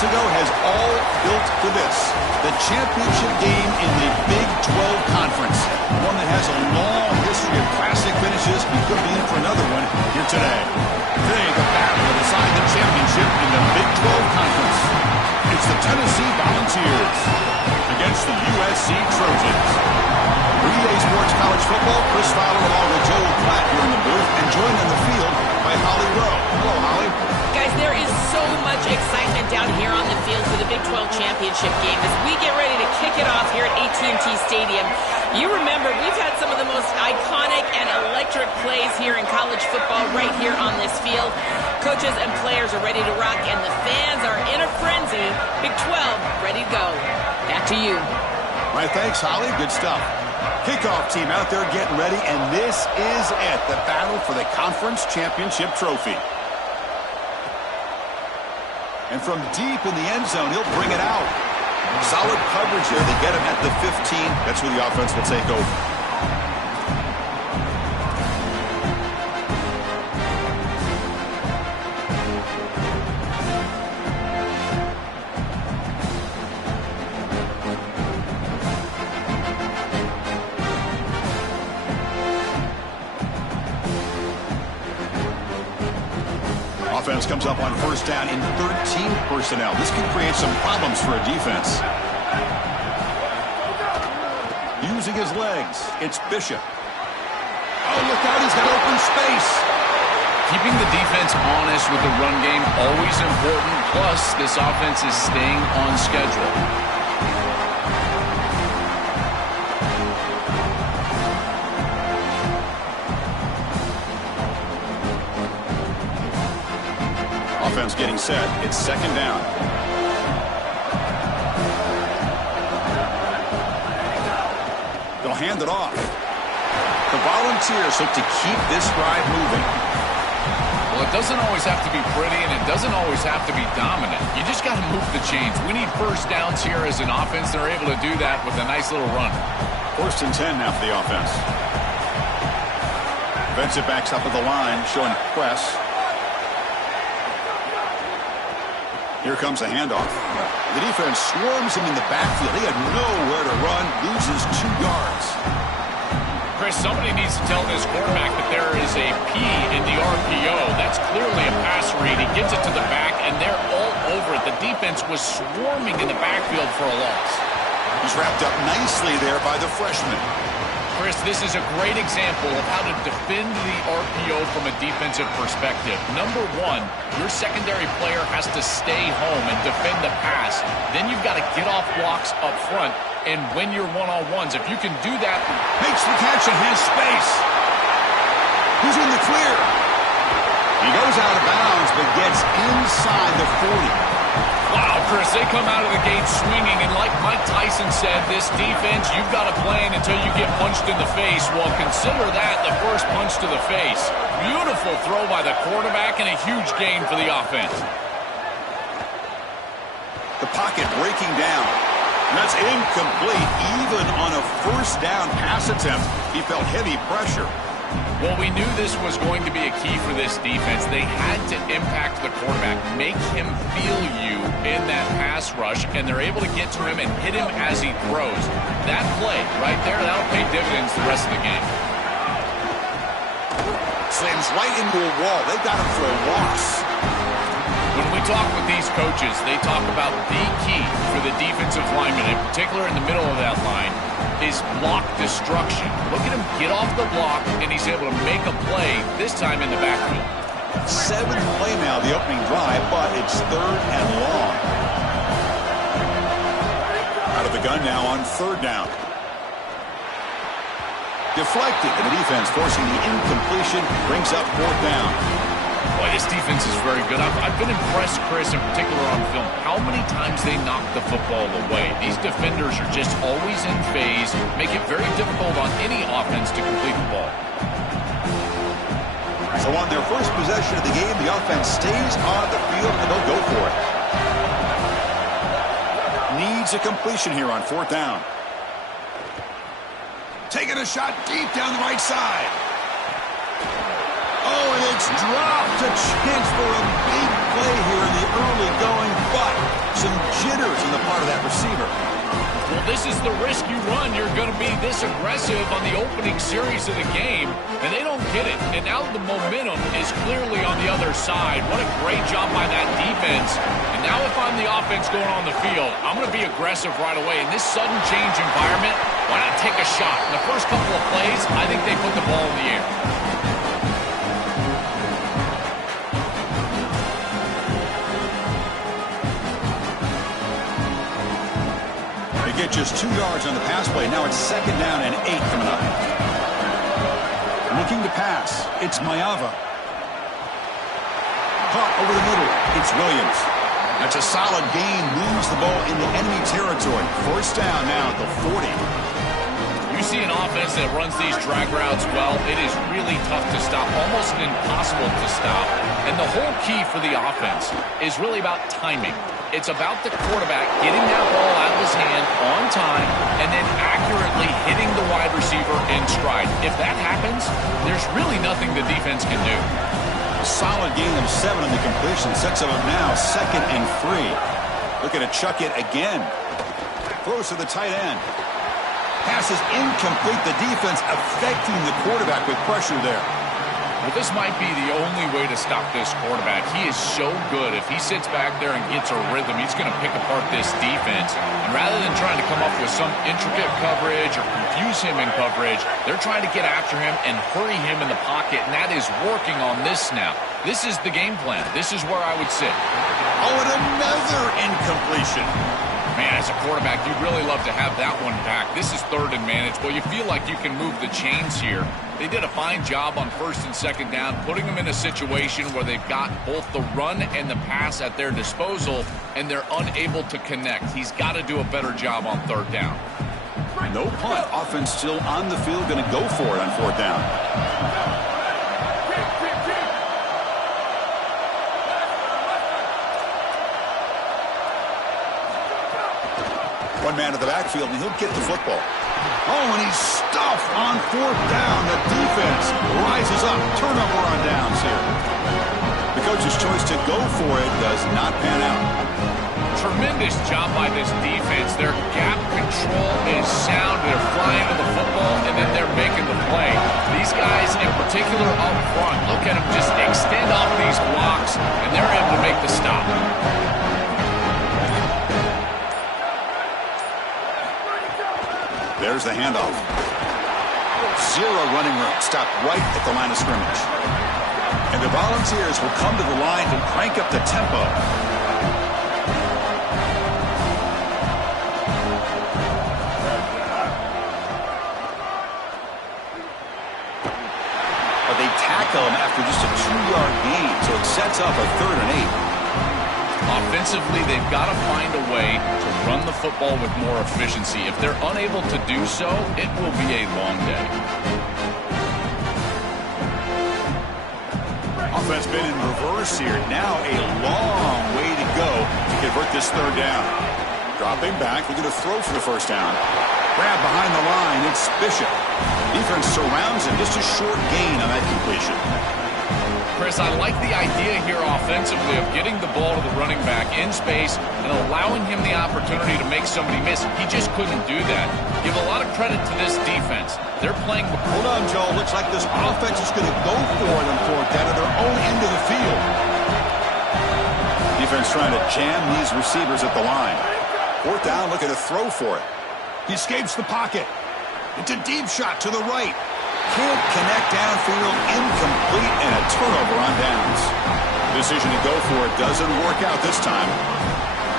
months ago has all built to this. The championship game in the Big 12 Conference. One that has a long history of classic finishes. We could be in for another one here today. Today, the battle to decide the championship in the Big 12 Conference. It's the Tennessee Volunteers against the USC Trojans. For EA Sports College Football, Chris Fowler along with Joel Platt here in the booth, and joined on the field by Holly Rowe. Hello, Holly. Guys, there is so much excitement down here on the field for the Big 12 championship game as we get ready to kick it off here at AT&T Stadium. You remember, we've had some of the most iconic and electric plays here in college football right here on this field. Coaches and players are ready to rock, and the fans are in a frenzy. Big 12, ready to go. Back to you. All right, thanks, Holly. Good stuff. Kickoff team out there getting ready, and this is it, the battle for the conference championship trophy. And from deep in the end zone, he'll bring it out. Solid coverage there. They get him at the 15. That's where the offense will take over. Offense comes up on first down in 13 personnel. This could create some problems for a defense. Using his legs, it's Bishop. Oh, look out, he's got open space. Keeping the defense honest with the run game, always important. Plus, this offense is staying on schedule. Offense getting set. It's second down. They'll hand it off. The Volunteers look to keep this drive moving. Well, it doesn't always have to be pretty, and it doesn't always have to be dominant. You just got to move the chains. We need first downs here as an offense. They're able to do that with a nice little run. First and 10 now for the offense. Defensive backs up at the line, showing press. Here comes a handoff. The defense swarms him in the backfield. He had nowhere to run, loses 2 yards. Chris, somebody needs to tell this quarterback that there is a P in the RPO. That's clearly a pass read. He gives it to the back, and they're all over it. The defense was swarming in the backfield for a loss. He's wrapped up nicely there by the freshman. Chris, this is a great example of how to defend the RPO from a defensive perspective. Number one, your secondary player has to stay home and defend the pass. Then you've got to get off blocks up front and win your one-on-ones. If you can do that, makes the catch and has space. Who's in the clear? He goes out of bounds but gets inside the 40. Wow, Chris, they come out of the gate swinging, and like Mike Tyson said, this defense, you've got to play until you get punched in the face. Well, consider that the first punch to the face. Beautiful throw by the quarterback and a huge gain for the offense. The pocket breaking down. That's incomplete. Even on a first down pass attempt, he felt heavy pressure. Well, we knew this was going to be a key for this defense. They had to impact the quarterback, make him feel you in that pass rush, and they're able to get to him and hit him as he throws. That play right there, that'll pay dividends the rest of the game. Slams right into a wall. They got him for a loss. When we talk with these coaches, they talk about the key for the defensive lineman, in particular in the middle of that line, is block destruction. Look at him get off the block, and he's able to make a play, this time in the backfield. 7th play now, the opening drive, but it's 3rd and long. Out of the gun now on 3rd down. Deflected, and the defense forcing the incompletion, brings up 4th down. Boy, this defense is very good. I've been impressed, Chris, in particular on film, how many times they knock the football away. These defenders are just always in phase, make it very difficult on any offense to complete the ball. So on their first possession of the game, the offense stays on the field, and they'll go for it. Needs a completion here on 4th down. Taking a shot deep down the right side. Oh, and it's dropped. A chance for a big play here in the early going, but some jitters on the part of that receiver. Well, this is the risk you run. You're going to be this aggressive on the opening series of the game, and they don't get it. And now the momentum is clearly on the other side. What a great job by that defense. And now if I'm the offense going on the field, I'm going to be aggressive right away. In this sudden change environment, why not take a shot? In the first couple of plays, I think they put the ball in the air. Get just 2 yards on the pass play. Now it's 2nd down and 8 coming up. Looking to pass. It's Ncaa27. Caught over the middle. It's Williams. That's a solid gain. Moves the ball into enemy territory. 1st down now at the 40. You see an offense that runs these drag routes well, it is really tough to stop, almost impossible to stop. And the whole key for the offense is really about timing. It's about the quarterback getting that ball out of his hand on time and then accurately hitting the wide receiver in stride. If that happens, there's really nothing the defense can do. A solid gain of 7 on the completion. Sets them up now 2nd and 3. Looking to chuck it again. Throws to the tight end. Pass is incomplete. The defense affecting the quarterback with pressure there. Well, this might be the only way to stop this quarterback. He is so good. If he sits back there and gets a rhythm, he's going to pick apart this defense. And rather than trying to come up with some intricate coverage or confuse him in coverage, they're trying to get after him and hurry him in the pocket, and that is working on this snap. This is the game plan. This is where I would sit. Oh, and another incompletion. Man, as a quarterback, you'd really love to have that one back. This is 3rd and manageable. You feel like you can move the chains here. They did a fine job on 1st and 2nd down, putting them in a situation where they've got both the run and the pass at their disposal, and they're unable to connect. He's got to do a better job on 3rd down. No punt. Offense still on the field, going to go for it on 4th down. One man at the backfield, and he'll get the football. Oh, and he's stuffed on 4th down. The defense rises up. Turnover on downs here. The coach's choice to go for it does not pan out. Tremendous job by this defense. Their gap control is sound. They're flying to the football, and then they're making the play. These guys, in particular up front, look at them just extend off these blocks, and they're able to make the stop. There's the handoff. 0 running room. Stopped right at the line of scrimmage. And the Volunteers will come to the line to crank up the tempo. But they tackle him after just a 2-yard gain, so it sets up a 3rd and 8. Offensively, they've got to find a way to run the football with more efficiency. If they're unable to do so, it will be a long day. Offense been in reverse here. Now a long way to go to convert this 3rd down. Dropping back, looking to throw for the 1st down. Grab behind the line, it's Bishop. Defense surrounds him, just a short gain on that completion. Chris, I like the idea here offensively of getting the ball to the running back in space and allowing him the opportunity to make somebody miss. He just couldn't do that. Give a lot of credit to this defense. They're playing. Hold on, Joe. Looks like this offense is going to go for it on 4th down at their own end of the field. Defense trying to jam these receivers at the line. 4th down, looking to throw for it. He escapes the pocket. It's a deep shot to the right. Can't connect downfield, incomplete, and a turnover on downs. Decision to go for it doesn't work out this time.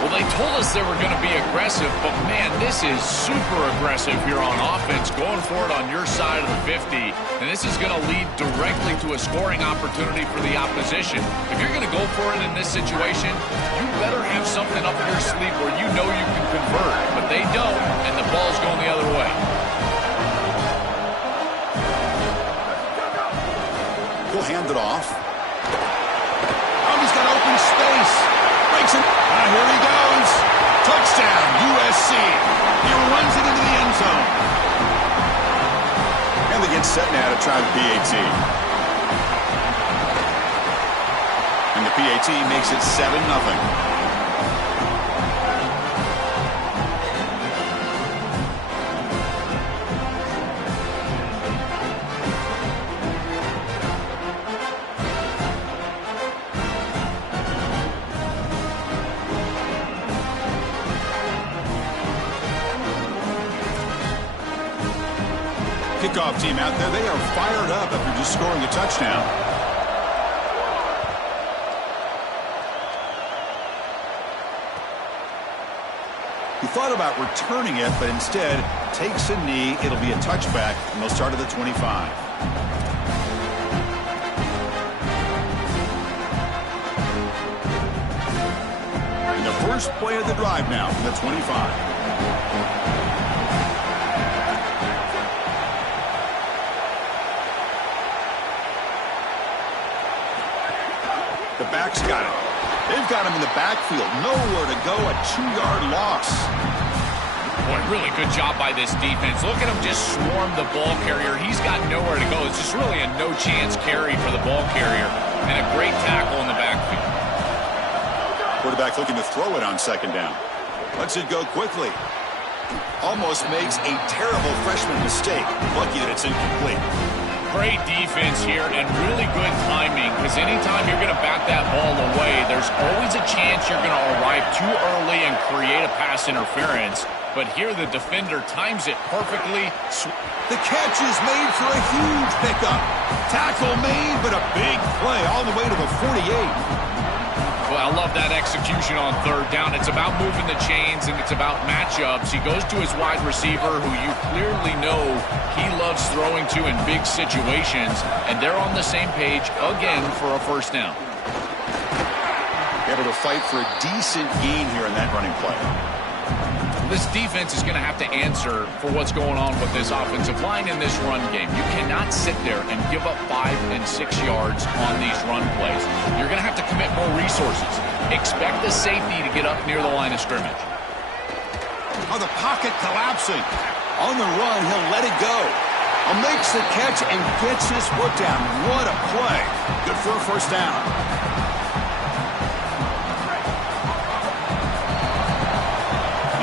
Well, they told us they were going to be aggressive, but man, this is super aggressive here on offense, going for it on your side of the 50, and this is going to lead directly to a scoring opportunity for the opposition. If you're going to go for it in this situation, you better have something up your sleeve where you know you can convert, but they don't, and the ball's going the other way. He'll hand it off. Oh, he's got open space. Breaks it. Here he goes. Touchdown, USC. He runs it into the end zone. And they get set now to try the PAT. And the PAT makes it 7-0. Kickoff team out there, they are fired up after just scoring a touchdown. He thought about returning it, but instead takes a knee. It'll be a touchback, and they'll start at the 25. And the first play of the drive now from the 25. The back's got it. They've got him in the backfield. Nowhere to go. A 2-yard loss. Boy, really good job by this defense. Look at him just swarm the ball carrier. He's got nowhere to go. It's just really a no-chance carry for the ball carrier. And a great tackle in the backfield. Quarterback looking to throw it on second down. Lets it go quickly. Almost makes a terrible freshman mistake. Lucky that it's incomplete. Great defense here and really good timing, because anytime you're going to bat that ball away, there's always a chance you're going to arrive too early and create a pass interference. But here the defender times it perfectly. The catch is made for a huge pickup. Tackle made, but a big play all the way to the 48. Well, I love that execution on third down. It's about moving the chains, and it's about matchups. He goes to his wide receiver, who you clearly know he loves throwing to in big situations, and they're on the same page again for a first down. Able to fight for a decent gain here in that running play. This defense is going to have to answer for what's going on with this offensive line in this run game. You cannot sit there and give up 5 and 6 yards on these run plays. You're going to have to commit more resources. Expect the safety to get up near the line of scrimmage. Oh, the pocket collapsing. On the run, he'll let it go. Makes the catch and gets his foot down. What a play. Good for a first down.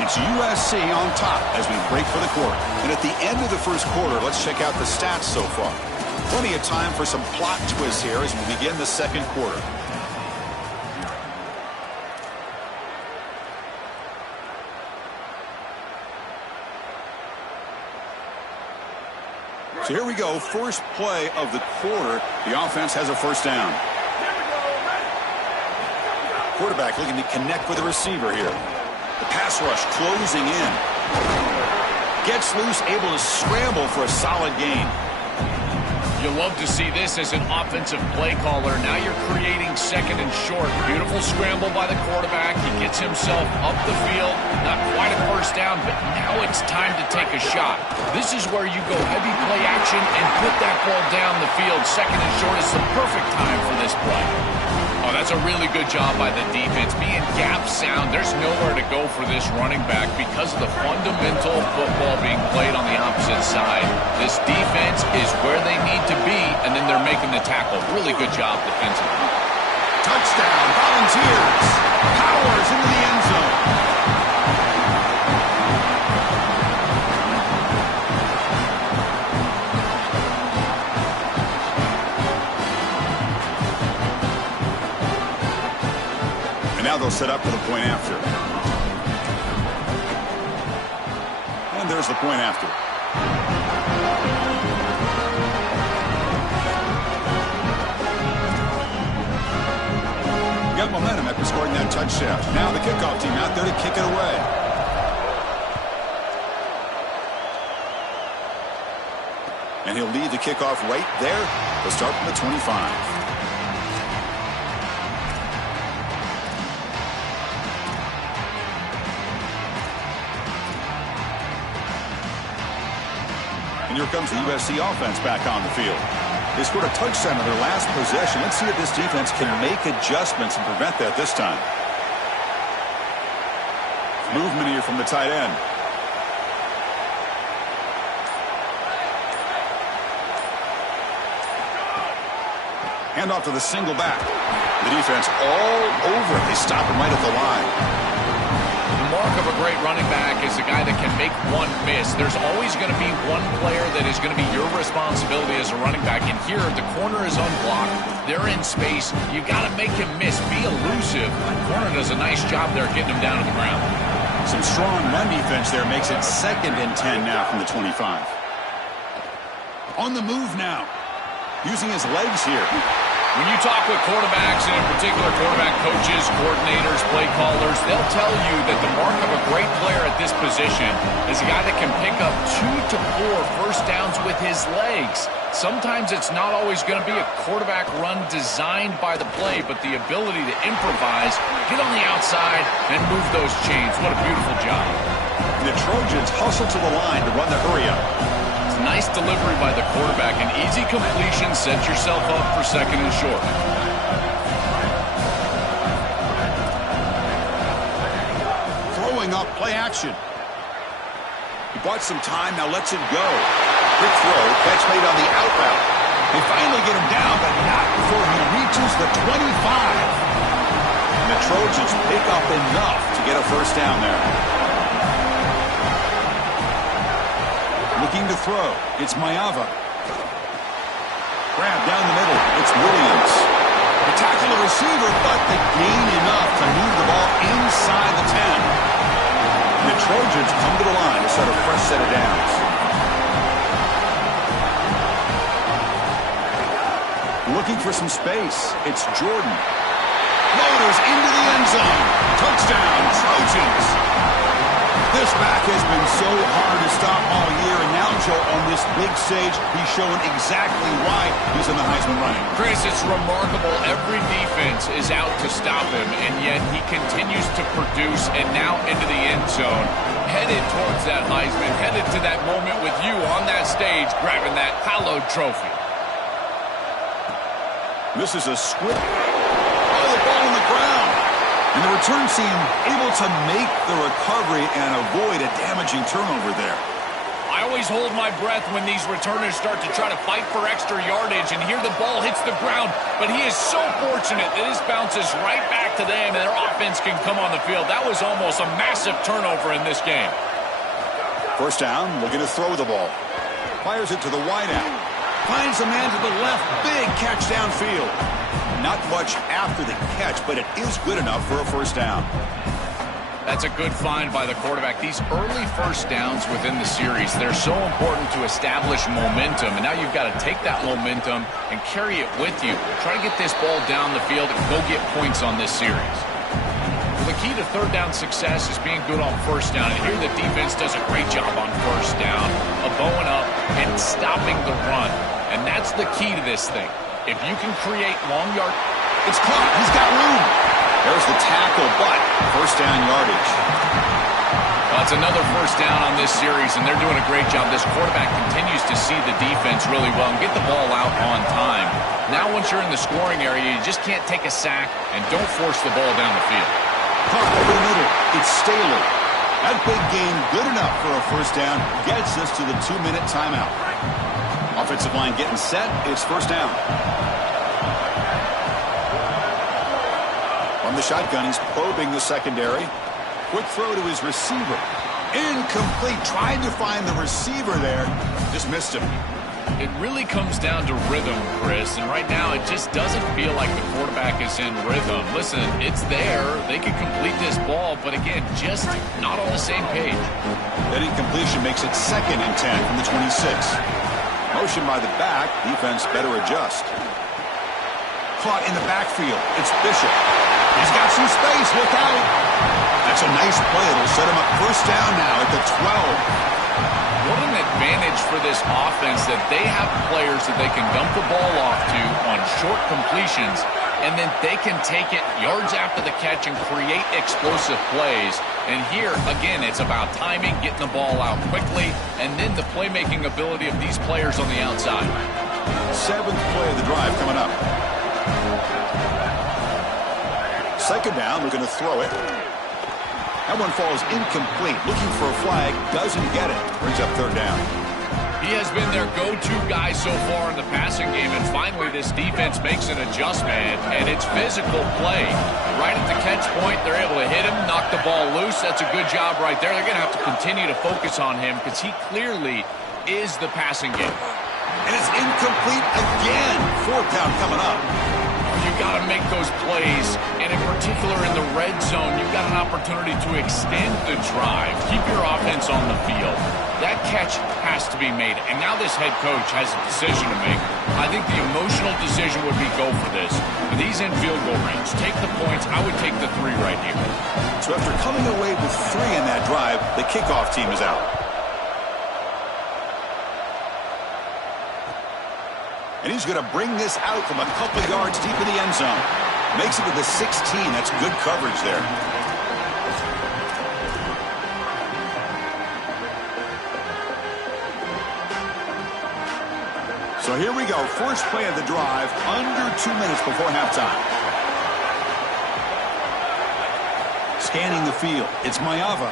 It's USC on top as we break for the quarter. And at the end of the first quarter, let's check out the stats so far. Plenty of time for some plot twists here as we begin the second quarter. So here we go, first play of the quarter. The offense has a first down. Quarterback looking to connect with the receiver here. The pass rush closing in. Gets loose, able to scramble for a solid gain. You love to see this as an offensive play caller. Now you're creating second and short. Beautiful scramble by the quarterback. He gets himself up the field. Not quite a first down, but now it's time to take a shot. This is where you go heavy play action and put that ball down the field. Second and short is the perfect time for this play. Oh, that's a really good job by the defense. Being gap sound, there's nowhere to go for this running back because of the fundamental football being played on the opposite side. This defense is where they need to be, and then they're making the tackle. Really good job defensively. Touchdown, Volunteers. Powers into the end zone. Now they'll set up for the point after. And there's the point after. Got momentum after scoring that touchdown. Now the kickoff team out there to kick it away. And he'll lead the kickoff right there. They'll start from the 25. And here comes the USC offense back on the field. They scored a touchdown on their last possession. Let's see if this defense can make adjustments and prevent that this time. Movement here from the tight end. Hand off to the single back. The defense all over it. They stop him right at the line. The mark of a great running back is a guy that can make one miss. There's always going to be one player that is going to be your responsibility as a running back. And here, the corner is unblocked. They're in space. You got to make him miss. Be elusive. The corner does a nice job there getting him down to the ground. Some strong run defense there makes it 2nd and 10 now from the 25. On the move now. Using his legs here. When you talk with quarterbacks, and in particular quarterback coaches, coordinators, play callers, they'll tell you that the mark of a great player at this position is a guy that can pick up 2 to 4 first downs with his legs. Sometimes it's not always going to be a quarterback run designed by the play, but the ability to improvise, get on the outside, and move those chains. What a beautiful job. The Trojans hustle to the line to run the hurry-up. Nice delivery by the quarterback. An easy completion. Set yourself up for 2nd and short. Throwing up play action. He bought some time, now lets it go. Quick throw, catch made on the out route. They finally get him down, but not before he reaches the 25. And the Trojans pick up enough to get a first down there. Looking to throw. It's Ncaa27. Grab down the middle. It's Williams. They tackle the receiver, but they gain enough to move the ball inside the 10. And the Trojans come to the line to set a fresh set of downs. Looking for some space. It's Jordan. Floaters into the end zone. Touchdown, Trojans. This back has been so hard to stop all year, and now, Joe, on this big stage, he's showing exactly why he's in the Heisman running. Chris, it's remarkable. Every defense is out to stop him, and yet he continues to produce, and now into the end zone, headed towards that Heisman, headed to that moment with you on that stage, grabbing that hallowed trophy. This is a squib. Oh, the ball on the ground. And the return team able to make the recovery and avoid a damaging turnover there. I always hold my breath when these returners start to try to fight for extra yardage, and here the ball hits the ground. But he is so fortunate that this bounces right back to them, and their offense can come on the field. That was almost a massive turnover in this game. First down, looking to throw the ball. Fires it to the wideout. Finds a man to the left. Big catch downfield. Not much after the catch, but it is good enough for a first down. That's a good find by the quarterback. These early first downs within the series, they're so important to establish momentum. And now you've got to take that momentum and carry it with you. Try to get this ball down the field and go get points on this series. Well, the key to third down success is being good on first down. And here the defense does a great job on first down of bowing up and stopping the run. And that's the key to this thing. If you can create long yard, it's caught. He's got room. There's the tackle, but first down yardage. Well, it's another first down on this series, and they're doing a great job. This quarterback continues to see the defense really well and get the ball out on time. Now, once you're in the scoring area, you just can't take a sack and don't force the ball down the field. Caught over the middle. It's Staley. That big gain good enough for a first down. Gets us to the 2-minute timeout. Offensive line getting set. It's first down. From the shotgun, he's probing the secondary. Quick throw to his receiver. Incomplete. Tried to find the receiver there. Just missed him. It really comes down to rhythm, Chris, and right now it just doesn't feel like the quarterback is in rhythm. Listen, it's there. They can complete this ball, but again, just not on the same page. That incompletion makes it 2nd and 10 from the 26. Motion by the back. Defense better adjust. Caught in the backfield. It's Bishop. He's got some space. Look out. That's a nice play. It'll set him up first down now at the 12. What an advantage for this offense that they have players that they can dump the ball off to on short completions, and then they can take it yards after the catch and create explosive plays. And here, again, it's about timing, getting the ball out quickly, and then the playmaking ability of these players on the outside. 7th play of the drive coming up. Second down, we're going to throw it. That one falls incomplete. Looking for a flag, doesn't get it. Brings up third down. He He has been their go-to guy so far in the passing game, and finally this defense makes an adjustment, and it's physical play. Right at the catch point, they're able to hit him, knock the ball loose. That's a good job right there. They're going to have to continue to focus on him because he clearly is the passing game. And it's incomplete again. Fourth down coming up. You got to make those plays, and in particular in the red zone, you've got an opportunity to extend the drive, keep your offense on the field. That catch has to be made, and now this head coach has a decision to make. I think the emotional decision would be go for this. With these in field goal range, take the points. I would take the 3 right here. So after coming away with 3 in that drive, the kickoff team is out. And he's going to bring this out from a couple yards deep in the end zone. Makes it to the 16. That's good coverage there. So here we go. First play of the drive, under 2 minutes before halftime. Scanning the field. It's Ncaa27.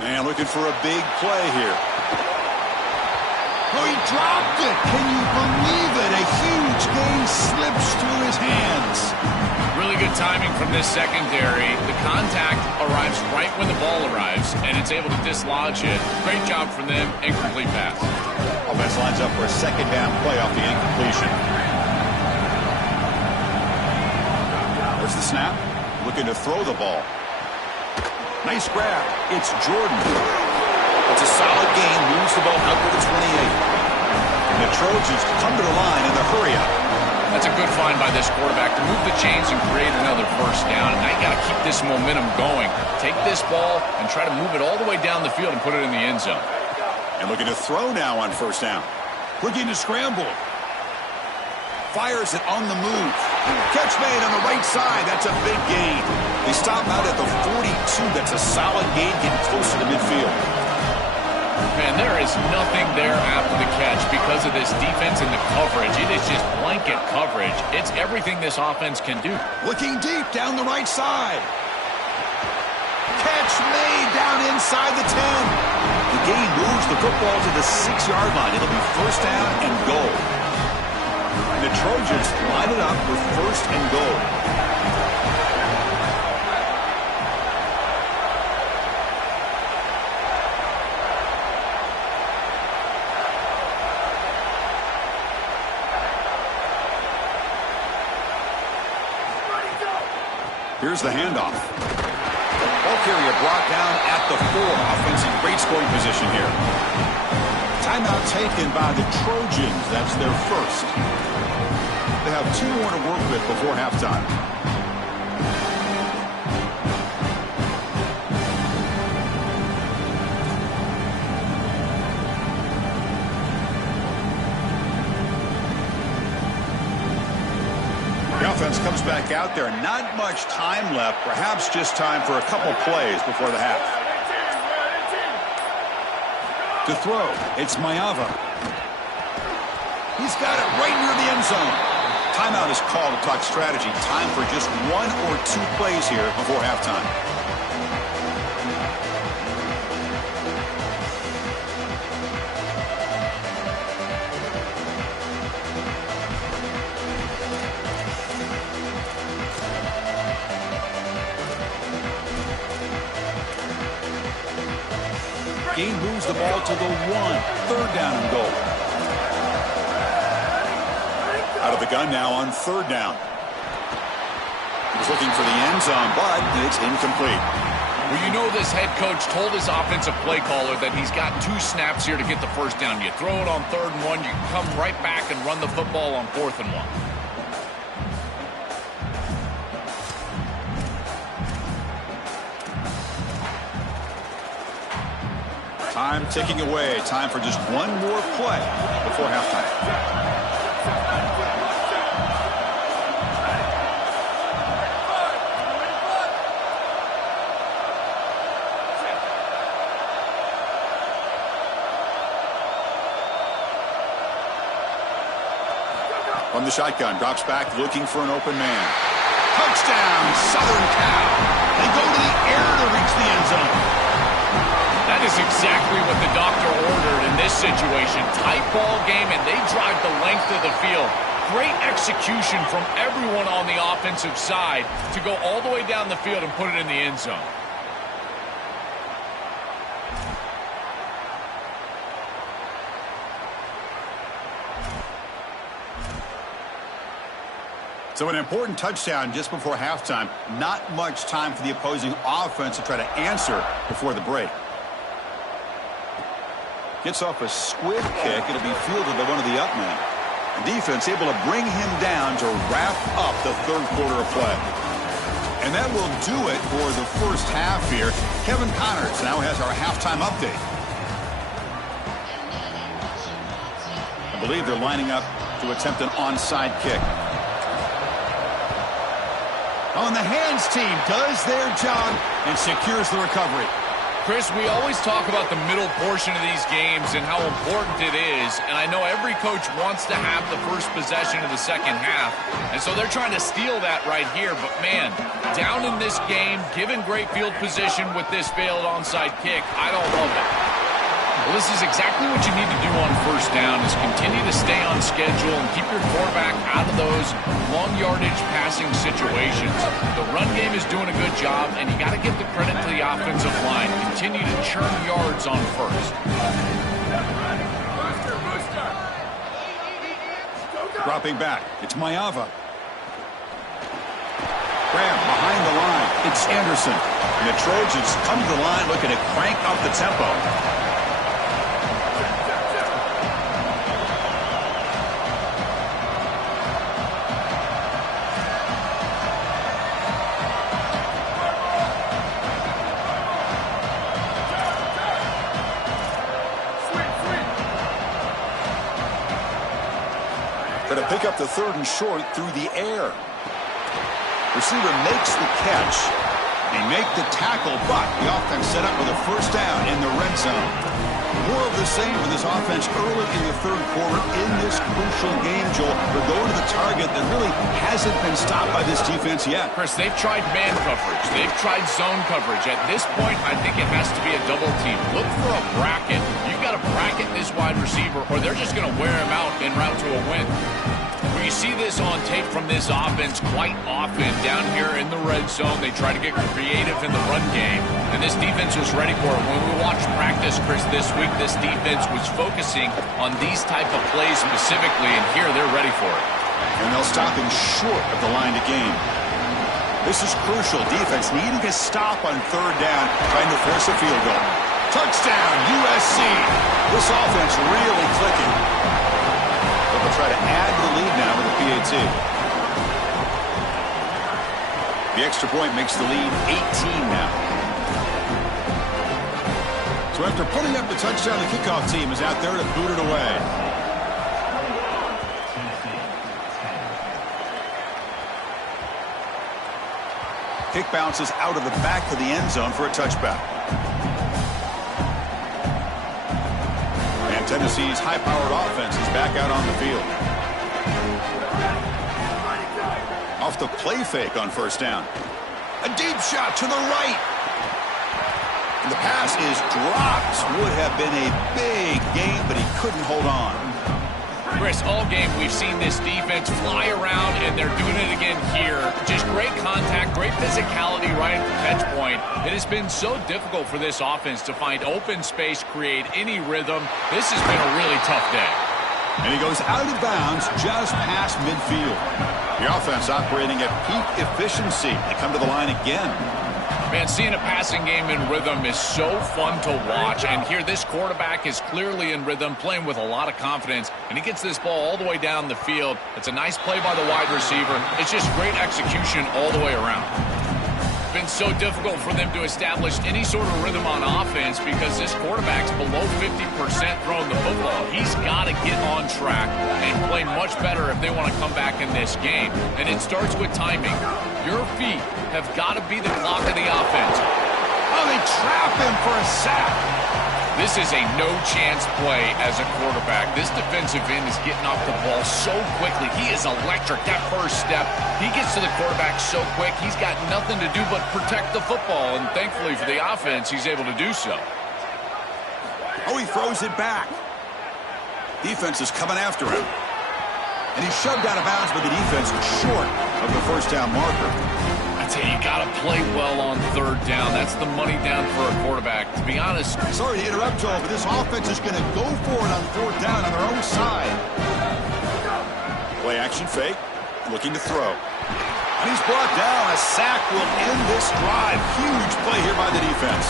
And looking for a big play here. Oh, he dropped it. Can you believe it? A huge gain slips through his hands. Really good timing from this secondary. The contact arrives right when the ball arrives, and it's able to dislodge it. Great job from them. Incomplete pass. Offense lines up for a second down play off the incompletion. There's the snap. Looking to throw the ball. Nice grab. It's Jordan. It's a solid gain. Moves the ball out to the 28. And the Trojans come to the line in the hurry-up. That's a good find by this quarterback to move the chains and create another first down. And now you got to keep this momentum going. Take this ball and try to move it all the way down the field and put it in the end zone. And looking to throw now on first down. Looking to scramble. Fires it on the move. Catch made on the right side. That's a big gain. They stop out at the 42. That's a solid gain, getting closer to midfield. Man, there is nothing there after the catch because of this defense and the coverage. It is just blanket coverage. It's everything this offense can do. Looking deep down the right side. Catch made down inside the 10. The gain moves the football to the 6-yard line. It'll be first down and goal. And the Trojans line it up with first and goal. Here's the handoff. Ball carrier brought down at the 4. Offense in great scoring position here. Timeout taken by the Trojans. That's their first. They have 2 more to work with before halftime. The offense comes back out there. Not much time left. Perhaps just time for a couple plays before the half. To throw, it's Ncaa27. He's got it right near the end zone. Timeout is called to talk strategy. Time for just 1 or 2 plays here before halftime. Gain moves the ball to the 1. Third down and goal. Out of the gun now on third down. He's looking for the end zone, but it's incomplete. Well, you know this head coach told his offensive play caller that he's got 2 snaps here to get the first down. You throw it on 3rd and 1, you can come right back and run the football on 4th and 1. Time ticking away. Time for just 1 more play before halftime. From the shotgun, drops back, looking for an open man. Touchdown, Southern Cal. They go to the air to reach the end zone. That is exactly what the doctor ordered in this situation. Tight ball game, and they drive the length of the field. Great execution from everyone on the offensive side to go all the way down the field and put it in the end zone. So an important touchdown just before halftime. Not much time for the opposing offense to try to answer before the break. Gets off a squib kick. It'll be fielded by one of the up men. The defense able to bring him down to wrap up the third quarter of play. And that will do it for the first half here. Kevin Connors now has our halftime update. I believe they're lining up to attempt an onside kick. On the hands team does their job and secures the recovery. Chris, we always talk about the middle portion of these games and how important it is, and I know every coach wants to have the first possession of the second half, and so they're trying to steal that right here, but man, down in this game, given great field position with this failed onside kick, I don't love it. Well, this is exactly what you need to do on first down is continue to stay on schedule and keep your quarterback out of those long yardage passing situations. The run game is doing a good job, and you got to give the credit to the offensive line. Continue to churn yards on first. Dropping back, it's Ncaa27. Graham behind the line, it's Anderson. And the Trojans come to the line looking to crank up the tempo. To pick up the third and short through the air. Receiver makes the catch. They make the tackle, but the offense set up with a first down in the red zone. More of the same for this offense early in the third quarter in this crucial game, Joel. They're going to the target that really hasn't been stopped by this defense yet. Chris, they've tried man coverage. They've tried zone coverage. At this point, I think it has to be a double team. Look for a bracket. You've got to bracket this wide receiver, or they're just going to wear him out en route to a win. You see this on tape from this offense quite often down here in the red zone. They try to get creative in the run game, and this defense was ready for it. When we watched practice, Chris, this week, this defense was focusing on these type of plays specifically, and here they're ready for it. And they'll stop him short of the line to gain. This is crucial. Defense needing to stop on third down, trying to force a field goal. Touchdown, USC. This offense really clicking. They'll try to add to the lead now with a PAT. The extra point makes the lead 18 now. So after putting up the touchdown, the kickoff team is out there to boot it away. Kick bounces out of the back of the end zone for a touchback. And Tennessee's high-powered offense is back out on the field. Off the play fake on first down. A deep shot to the right. And the pass is dropped. Would have been a big gain, but he couldn't hold on. Chris, all game we've seen this defense fly around, and they're doing it again here. Just great contact, great physicality right at the catch point. It has been so difficult for this offense to find open space, create any rhythm. This has been a really tough day. And he goes out of bounds just past midfield. The offense operating at peak efficiency. They come to the line again. Man, seeing a passing game in rhythm is so fun to watch. And here, this quarterback is clearly in rhythm, playing with a lot of confidence. And he gets this ball all the way down the field. It's a nice play by the wide receiver. It's just great execution all the way around. It's been so difficult for them to establish any sort of rhythm on offense because this quarterback's below 50% throwing the football. He's got to get on track and play much better if they want to come back in this game. And it starts with timing. Your feet have got to be the clock of the offense. Oh, they trap him for a sack. This is a no-chance play as a quarterback. This defensive end is getting off the ball so quickly. He is electric. That first step, he gets to the quarterback so quick, he's got nothing to do but protect the football. And thankfully for the offense, he's able to do so. Oh, he throws it back. Defense is coming after him. And he's shoved out of bounds, but the defense was short of the first down marker. I tell you, you got to play well on third down. That's the money down for a quarterback. To be honest. Sorry to interrupt, Joel, but this offense is going to go for it on fourth down on their own side. Play action fake. Looking to throw. And he's brought down. A sack will end this drive. Huge play here by the defense.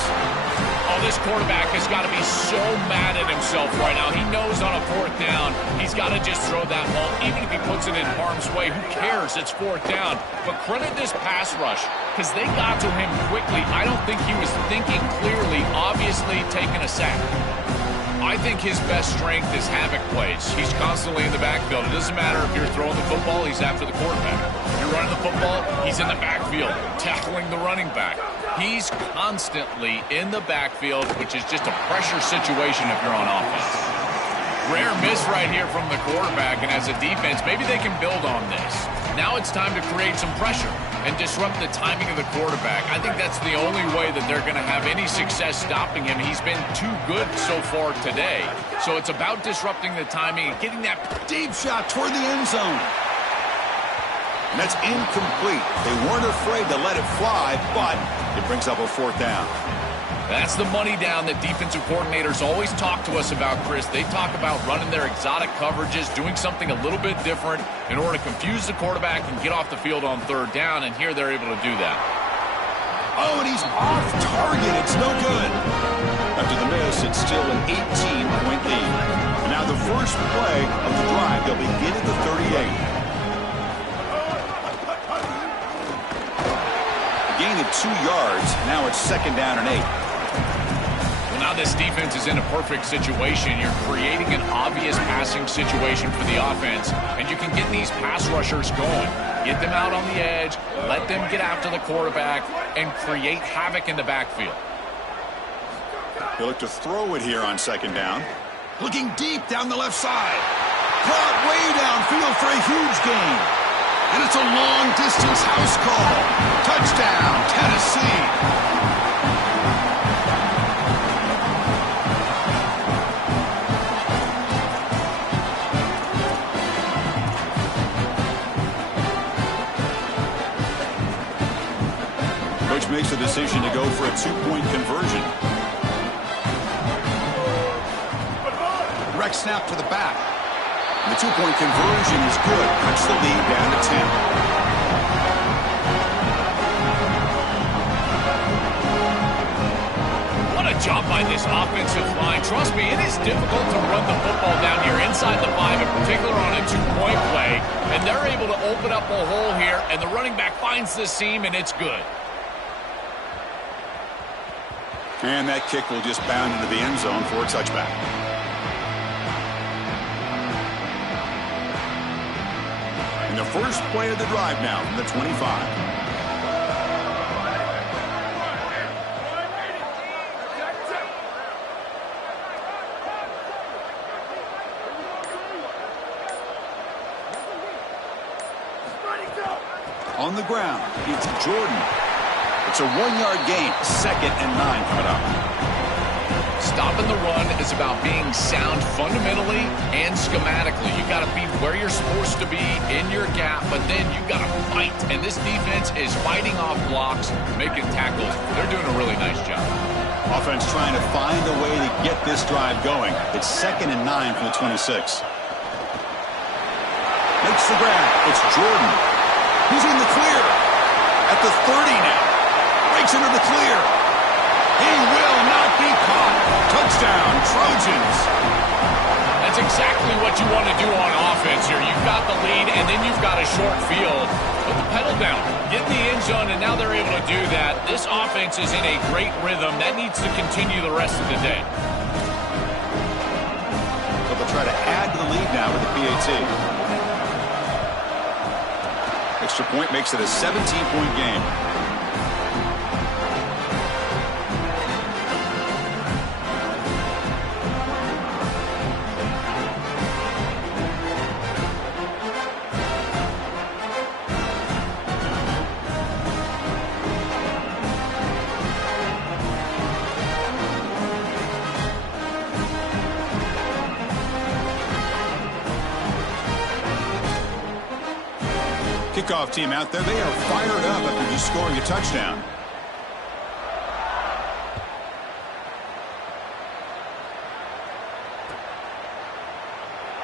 Oh, this quarterback has got to be so mad at himself right now. He knows on a fourth down, he's got to just throw that ball. Even if he puts it in harm's way, who cares? It's fourth down. But credit this pass rush, because they got to him quickly. I don't think he was thinking clearly, obviously taking a sack. I think his best strength is havoc plays. He's constantly in the backfield. It doesn't matter if you're throwing the football, he's after the quarterback. If you're running the football, he's in the backfield, tackling the running back. He's constantly in the backfield, which is just a pressure situation if you're on offense. Rare miss right here from the quarterback, and as a defense, maybe they can build on this. Now it's time to create some pressure and disrupt the timing of the quarterback. I think that's the only way that they're going to have any success stopping him. He's been too good so far today. So it's about disrupting the timing and getting that deep shot toward the end zone. And that's incomplete. They weren't afraid to let it fly, but it brings up a fourth down. That's the money down that defensive coordinators always talk to us about, Chris. They talk about running their exotic coverages, doing something a little bit different in order to confuse the quarterback and get off the field on third down, and here they're able to do that. Oh, and he's off target. It's no good. After the miss, it's still an 18-point lead. And now the first play of the drive, they'll begin at the 38. Gain of 2 yards. Now it's second down and 8. Well, now this defense is in a perfect situation. You're creating an obvious passing situation for the offense, and you can get these pass rushers going. Get them out on the edge, let them get after the quarterback, and create havoc in the backfield. He'll look to throw it here on second down. Looking deep down the left side. Caught way downfield for a huge gain. And it's a long-distance house call. Touchdown, Tennessee. Coach makes the decision to go for a 2-point conversion. Direct snap to the back. And the 2-point conversion is good. Cuts the lead down to 10. What a job by this offensive line. Trust me, it is difficult to run the football down here inside the 5, in particular on a 2-point play. And they're able to open up a hole here, and the running back finds the seam, and it's good. And that kick will just bound into the end zone for a touchback. And the first play of the drive now from the 25. On the ground, it's Jordan. It's a 1-yard gain. Second and 9 coming up. Stopping the run is about being sound fundamentally and schematically. You got to be where you're supposed to be in your gap, but then you got to fight. And this defense is fighting off blocks, making tackles. They're doing a really nice job. Offense trying to find a way to get this drive going. It's second and 9 from the 26. Makes the grab. It's Jordan. He's in the clear. At the 30 now. Breaks into the clear. He will not be caught. Touchdown, Trojans. That's exactly what you want to do on offense here. You've got the lead, and then you've got a short field. Put the pedal down. Get in the end zone, and now they're able to do that. This offense is in a great rhythm. That needs to continue the rest of the day. So they'll try to add to the lead now with the PAT. Extra point makes it a 17-point game. Kickoff team out there, they are fired up after just scoring a touchdown.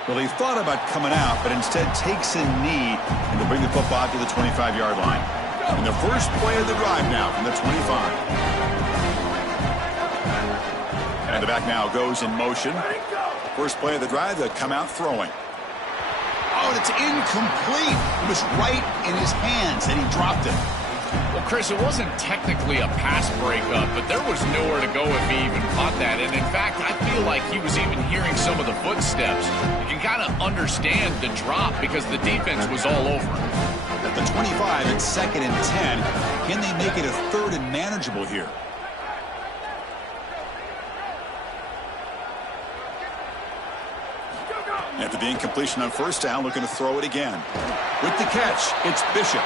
Well, he thought about coming out, but instead takes a knee and to bring the football to the 25-yard line. And the first play of the drive now from the 25. And the back now goes in motion. First play of the drive, they'll come out throwing. Oh, and it's incomplete. It was right in his hands, and he dropped it. Well, Chris, it wasn't technically a pass breakup, but there was nowhere to go if he even caught that. And, in fact, I feel like he was even hearing some of the footsteps. You can kind of understand the drop because the defense was all over him. At the 25, it's 2nd and 10. Can they make it a 3rd and manageable here? After the incompletion on first down, looking to throw it again. With the catch, it's Bishop.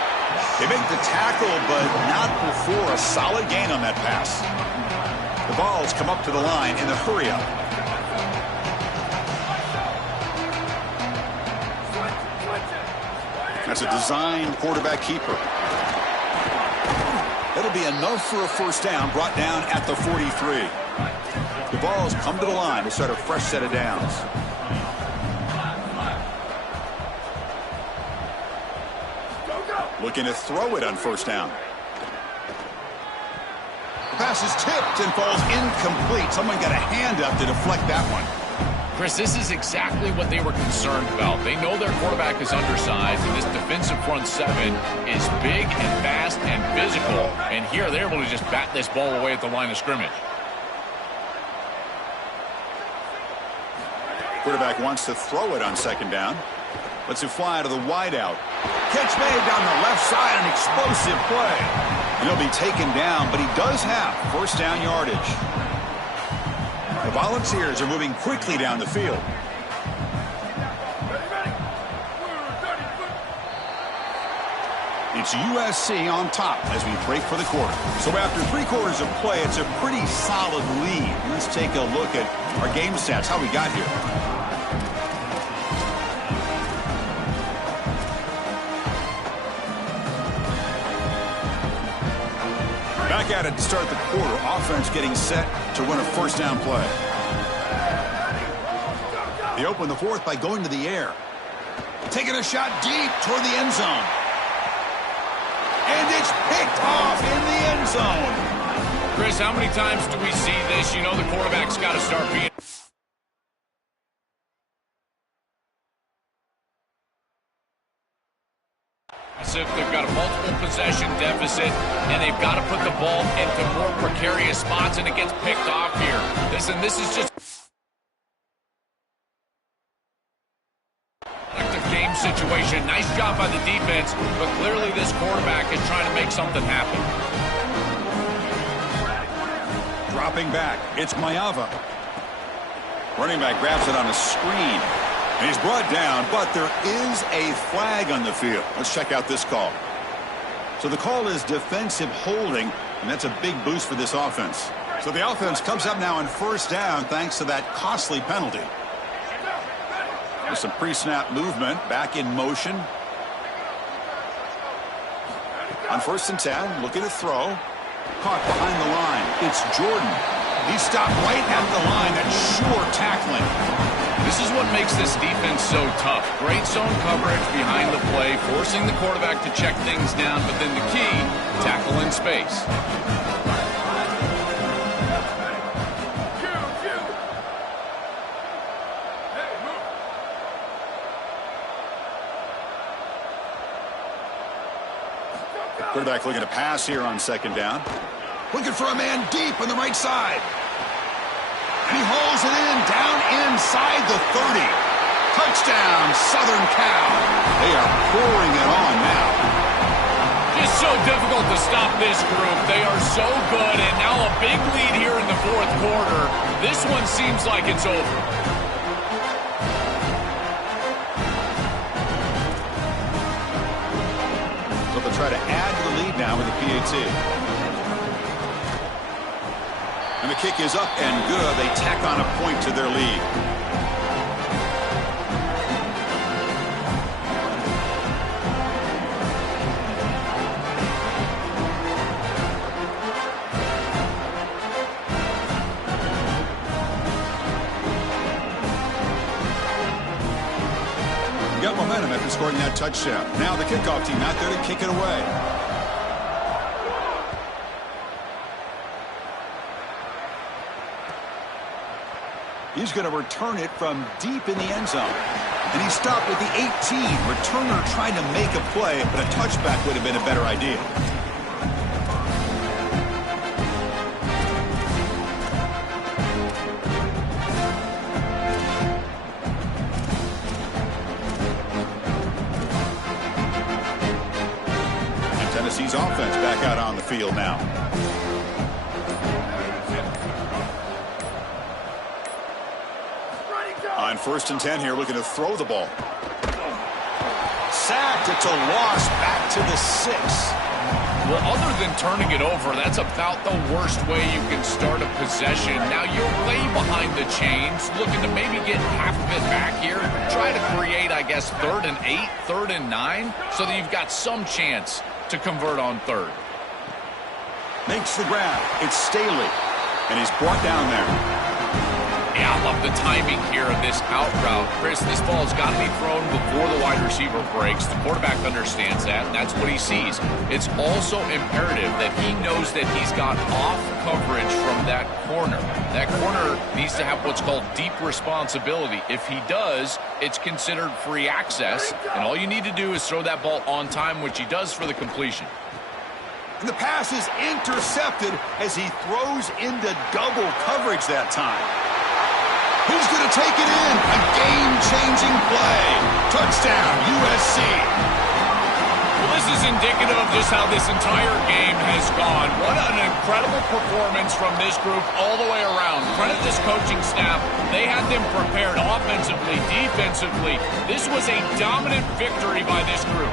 They make the tackle, but not before a solid gain on that pass. The ball's come up to the line in the hurry-up. That's a designed quarterback keeper. It'll be enough for a first down, brought down at the 43. The ball's come to the line to start a fresh set of downs. Looking to throw it on first down. The pass is tipped and falls incomplete. Someone got a hand up to deflect that one. Chris, this is exactly what they were concerned about. They know their quarterback is undersized, and this defensive front seven is big and fast and physical. And here they're able to just bat this ball away at the line of scrimmage. Quarterback wants to throw it on second down. Lets it fly to the wideout. Catch made down the left side, an explosive play. And he'll be taken down, but he does have first down yardage. The Volunteers are moving quickly down the field. It's USC on top as we break for the quarter. So after 3 quarters of play, it's a pretty solid lead. Let's take a look at our game stats, how we got here. Back at it to start the quarter. Offense getting set to run a first down play. They open the fourth by going to the air. Taking a shot deep toward the end zone. And it's picked off in the end zone. Chris, how many times do we see this? You know the quarterback's got to start being... They've got a multiple possession deficit, and they've got to put the ball into more precarious spots, and it gets picked off here. Listen, this is just a game situation. Nice job by the defense, but clearly this quarterback is trying to make something happen. Dropping back, it's Mayava. Running back grabs it on a screen. And he's brought down, but there is a flag on the field. Let's check out this call. So the call is defensive holding, and that's a big boost for this offense. So the offense comes up now on first down thanks to that costly penalty. There's some pre-snap movement, back in motion. On 1st and 10, looking to throw. Caught behind the line. It's Jordan. He stopped right at the line. That's sure tackling. This is what makes this defense so tough. Great zone coverage behind the play, forcing the quarterback to check things down, but then the key, tackle in space. Quarterback looking to pass here on second down. Looking for a man deep on the right side. And he hauls it in, down inside the 30. Touchdown, Southern Cal. They are pouring it on now. Just so difficult to stop this group. They are so good, and now a big lead here in the 4th quarter. This one seems like it's over. So they'll try to add to the lead now with the PAT. And the kick is up and good. They tack on a point to their lead. scoring that touchdown. Now the kickoff team out there to kick it away. He's going to return it from deep in the end zone. And he stopped at the 18. Returner trying to make a play, but a touchback would have been a better idea. And Tennessee's offense back out on the field now. On 1st and 10 here, looking to throw the ball. Sacked. It's a loss back to the 6. Well, other than turning it over, that's about the worst way you can start a possession. Now, you're way behind the chains, looking to maybe get half of it back here. Try to create, I guess, 3rd and 8, 3rd and 9, so that you've got some chance to convert on 3rd. Makes the grab. It's Staley, and he's brought down there. Yeah, I love the timing here of this out route. Chris, this ball's got to be thrown before the wide receiver breaks. The quarterback understands that, and that's what he sees. It's also imperative that he knows that he's got off coverage from that corner. That corner needs to have what's called deep responsibility. If he does, it's considered free access, and all you need to do is throw that ball on time, which he does for the completion. And the pass is intercepted as he throws into double coverage that time. He's going to take it in. A game-changing play. Touchdown, USC. Well, this is indicative of just how this entire game has gone. What an incredible performance from this group all the way around. Credit this coaching staff. They had them prepared offensively, defensively. This was a dominant victory by this group.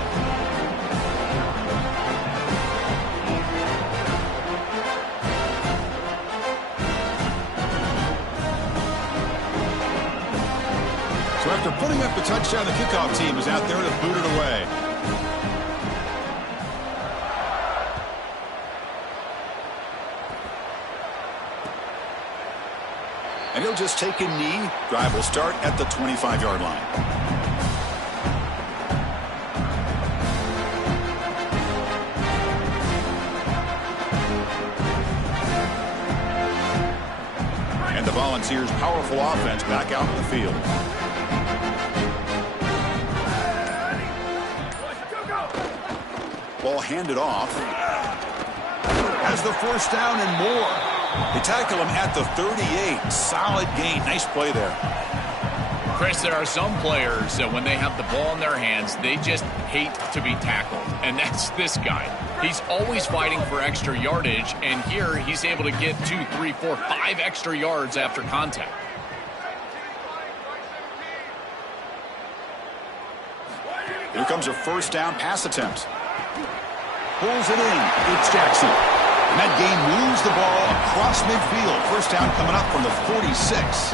So after putting up the touchdown, the kickoff team is out there to boot it away. And he'll just take a knee. Drive will start at the 25-yard line. And the Volunteers' powerful offense back out in the field. Ball handed off. Has the 1st down and more. They tackle him at the 38. Solid gain. Nice play there. Chris, there are some players that when they have the ball in their hands, they just hate to be tackled. And that's this guy. He's always fighting for extra yardage, and here he's able to get 2, 3, 4, 5 extra yards after contact. Here comes a 1st down pass attempt. Pulls it in. It's Jackson. And that game moves the ball across midfield. 1st down coming up from the 46.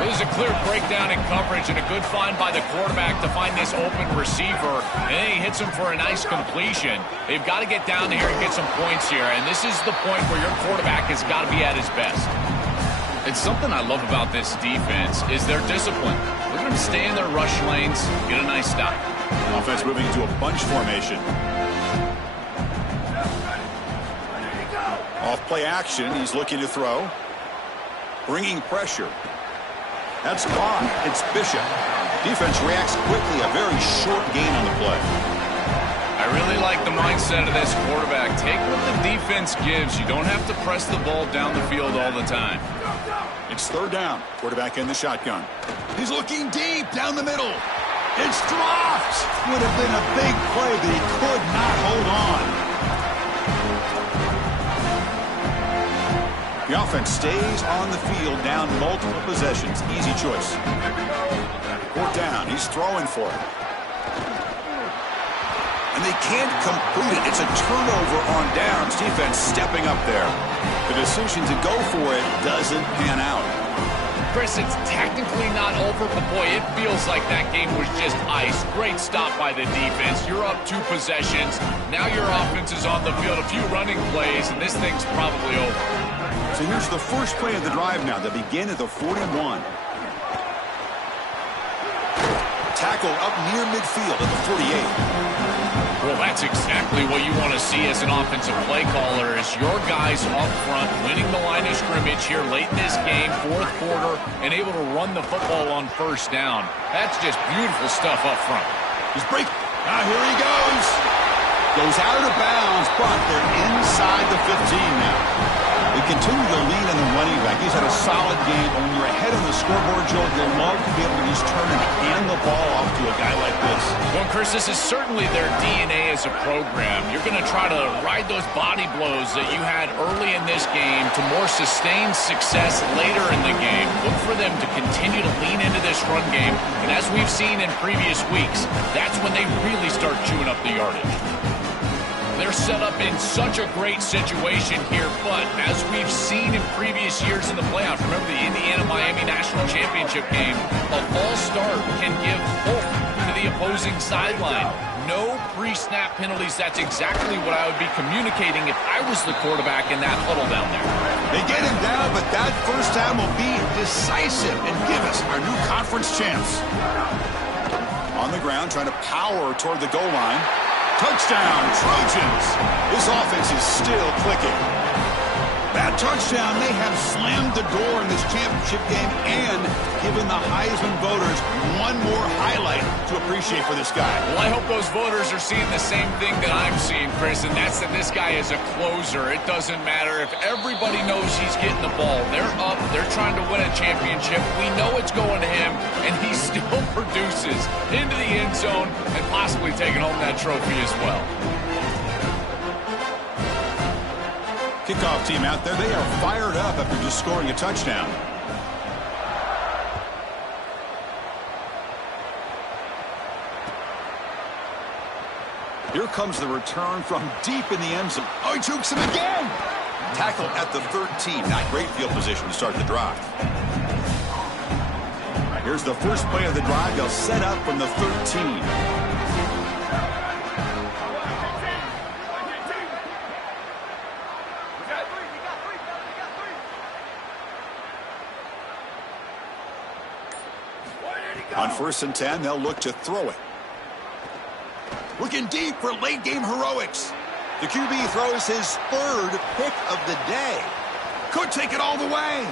There's a clear breakdown in coverage and a good find by the quarterback to find this open receiver. And then he hits him for a nice completion. They've got to get down here and get some points here. And this is the point where your quarterback has got to be at his best. It's something I love about this defense is their discipline. They're going to stay in their rush lanes, get a nice stop. Offense moving into a bunch formation. Off play action, he's looking to throw. Bringing pressure. That's caught. It's Bishop. Defense reacts quickly. A very short gain on the play. I really like the mindset of this quarterback. Take what the defense gives. You don't have to press the ball down the field all the time. It's 3rd down. Quarterback in the shotgun. He's looking deep down the middle. It's dropped. Would have been a big play, but he could not hold on. The offense stays on the field, down multiple possessions. Easy choice. 4th down. He's throwing for it. And they can't complete it. It's a turnover on downs. Defense stepping up there. The decision to go for it doesn't pan out. Chris, it's technically not over, but boy, it feels like that game was just ice. Great stop by the defense. You're up 2 possessions. Now your offense is on the field. A few running plays, and this thing's probably over. So here's the first play of the drive now. They begin at the 41. tackle up near midfield at the 48. Well, that's exactly what you want to see as an offensive play caller, is your guys up front winning the line of scrimmage here late in this game, fourth quarter, and able to run the football on first down. That's just beautiful stuff up front. He's breaking. Now here he goes. Goes out of bounds, but they're inside the 15 now. They continue to lean on the running back. He's had a solid game. But when you're ahead on the scoreboard, Joe, you'll love to be able to just turn and hand the ball off to a guy like this. Well, Chris, this is certainly their DNA as a program. You're going to try to ride those body blows that you had early in this game to more sustained success later in the game. Look for them to continue to lean into this run game. And as we've seen in previous weeks, that's when they really start chewing up the yardage. They're set up in such a great situation here, but as we've seen in previous years in the playoffs, remember the Indiana-Miami National Championship game, a false start can give hope to the opposing sideline. No pre-snap penalties. That's exactly what I would be communicating if I was the quarterback in that huddle down there. They get him down, but that first time will be decisive and give us our new conference champs. On the ground, trying to power toward the goal line. Touchdown, Trojans. This offense is still clicking. That touchdown may have slammed the door in this championship game and given the Heisman voters one more highlight to appreciate for this guy. Well, I hope those voters are seeing the same thing that I'm seeing, Chris, and that's that this guy is a closer. It doesn't matter if everybody knows he's getting the ball. They're up. They're trying to win a championship. We know it's going to him, and he still produces into the end zone and possibly taking home that trophy as well. Kickoff team out there, they are fired up after just scoring a touchdown. Here comes the return from deep in the end zone. Oh, he jukes him again. Tackle at the 13. Not great field position to start the drive. Here's the first play of the drive. They'll set up from the 13. On 1st and 10, they'll look to throw it. Looking deep for late game heroics. The QB throws his third pick of the day. Could take it all the way.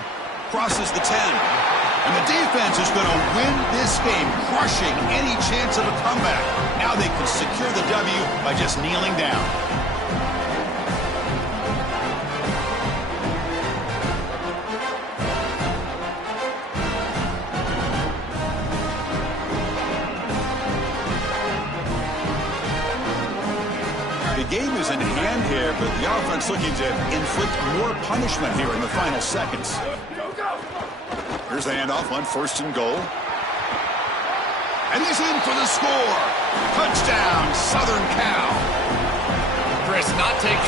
Crosses the 10. And the defense is going to win this game, crushing any chance of a comeback. Now they can secure the W by just kneeling down. The game is in hand here, but the offense looking to inflict more punishment here in the final seconds. Here's the handoff on 1st and goal. And he's in for the score. Touchdown, Southern Cal. Chris, not taking